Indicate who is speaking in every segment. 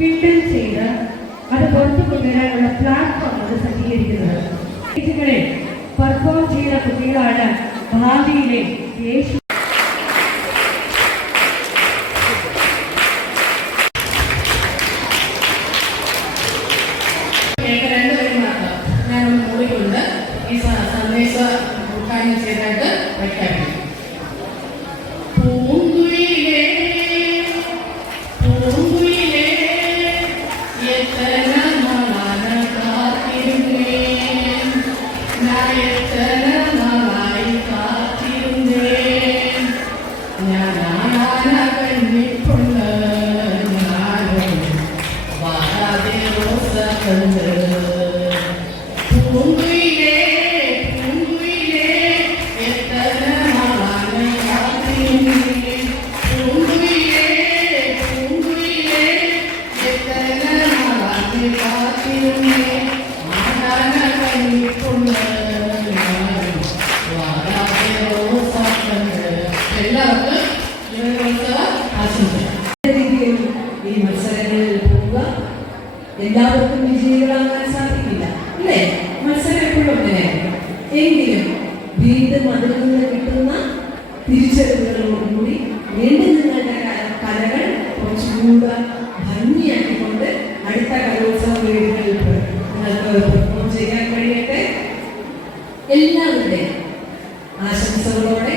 Speaker 1: Filter ചെയ്ത് അത് പുറത്തു കൊണ്ടുവരാനുള്ള പ്ലാറ്റ്ഫോം അത് സജ്ജീകരിക്കുന്നത്. പെർഫോം ചെയ്ത കുട്ടികളാണ് ഭാവിയിലെ യേശു
Speaker 2: ഈ സന്ദേശ ഉദ്ഘാടനം ചെയ്തായിട്ട്
Speaker 3: turn into പെർഫോം ചെയ്യാൻ കഴിയട്ടെ? എല്ലാവരുടെയും ആശംസകളോടെ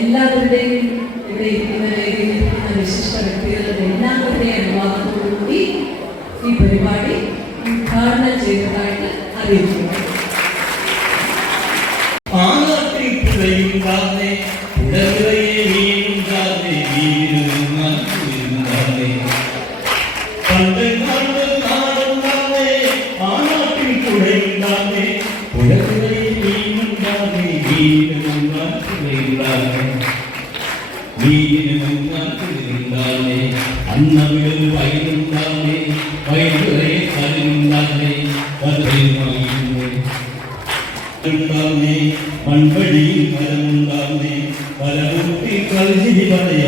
Speaker 3: എല്ലാവരുടെയും ഇവിടെ ഇരിക്കുന്ന വേദിയിൽ വിശിഷ്ട വ്യക്തികളുടെ എല്ലാവരുടെയും അനുവാദത്തോടുകൂടി ഈ പരിപാടി ഉദ്ഘാടനം ചെയ്തതായിട്ട് അറിയിക്കുന്നു.
Speaker 4: ആനത്തിപ്പുഴയുണ്ടാകുന്ന പുഴകുറയെ കൺകടിയിൽ ഫലമുണ്ടാകുന്നേ ഫലമുക്തി കളിരി പറയാം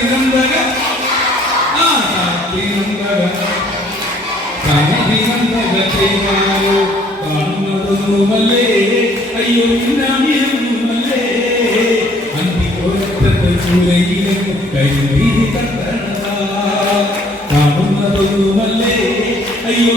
Speaker 4: വിളംബര ആ
Speaker 5: വിളംബര കണി വിളംബര ചെയ്യുവാനോ കാണുന്നതൊന്നുമല്ലേ അയ്യോ ഇന്നമിയൊന്നുമല്ലേ അന്തിക്കോരത്തെ ചൂരയിലെ കരുതി അയ്യോ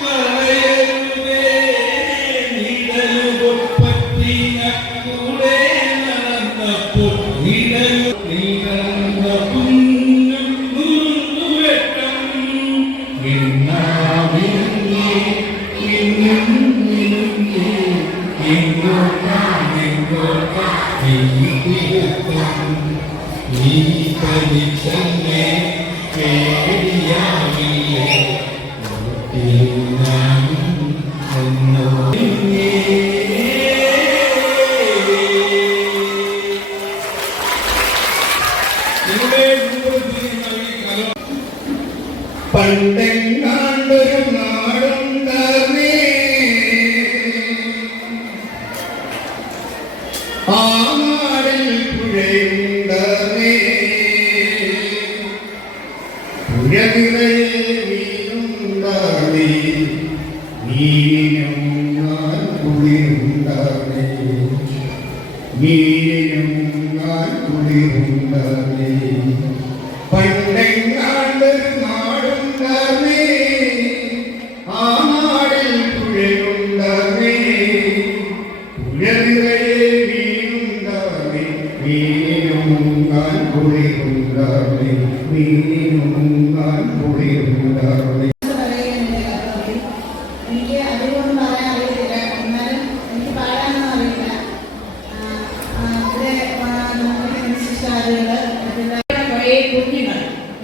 Speaker 5: കളയരുതേ നിഴലുപറ്റി കൂടെ നടന്നപ്പോൾ നിഴലു നിഴന്ന കുഞ്ഞും
Speaker 6: You.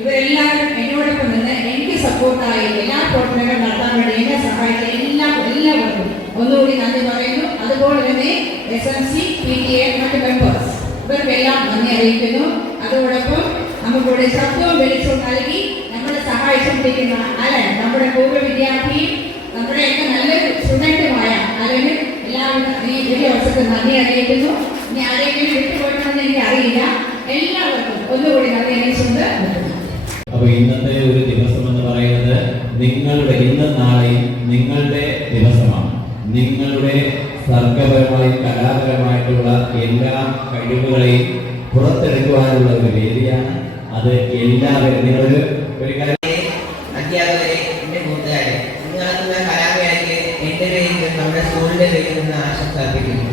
Speaker 6: ഇവരെല്ലാവരും എന്നോടൊപ്പം നിന്ന് എനിക്ക് സപ്പോർട്ടായി എല്ലാ പ്രവർത്തനങ്ങളും നടത്താൻ വേണ്ടി എന്നെ സഹായിച്ച എല്ലാ എല്ലാവർക്കും ഒന്നുകൂടി നന്ദി പറയുന്നു. അതുപോലെ തന്നെ S N C P T A മറ്റ് മെമ്പേഴ്സ് ഇവർക്കെല്ലാം നന്ദി അറിയിക്കുന്നു. അതോടൊപ്പം നമുക്കിവിടെ ശബ്ദവും വെളിച്ചവും നൽകി നമ്മളെ സഹായിച്ചുകൊണ്ടിരിക്കുന്ന അലൻ നമ്മുടെ പൂർവ വിദ്യാർത്ഥിയും നമ്മുടെയൊക്കെ നല്ലൊരു സ്റ്റുഡന്റുമായ അലന് എല്ലാവരും ഈ വലിയ അവസരത്തിൽ നന്ദി അറിയിക്കുന്നു. ഇനി ആരെങ്കിലും വിട്ടുപോയിട്ടുണ്ടെന്ന് എനിക്ക് അറിയില്ല എല്ലാവർക്കും ഒന്നുകൂടി നന്ദി അറിയിച്ചുകൊണ്ട് നിർത്തുന്നു
Speaker 7: അപ്പൊ ഇന്നത്തെ ഒരു ദിവസം എന്ന് പറയുന്നത് നിങ്ങളുടെ ഇന്നും നാളെയും നിങ്ങളുടെ ദിവസമാണ്. നിങ്ങളുടെ സർഗപരമായും കലാപരമായിട്ടുള്ള എല്ലാ കഴിവുകളെയും പുറത്തെടുക്കുവാനുള്ള ഒരു വേദിയാണ്. അത് എല്ലാവരും നിങ്ങളൊരു ഒരു കാര്യം
Speaker 8: അധ്യാപകരെ എന്റെ കൂട്ടുകാരെ എന്റെ പേരിൽ നമ്മുടെ സ്കൂളിന്റെ കയ്യിൽ നിന്ന് ആശംസ അർപ്പിക്കുന്നു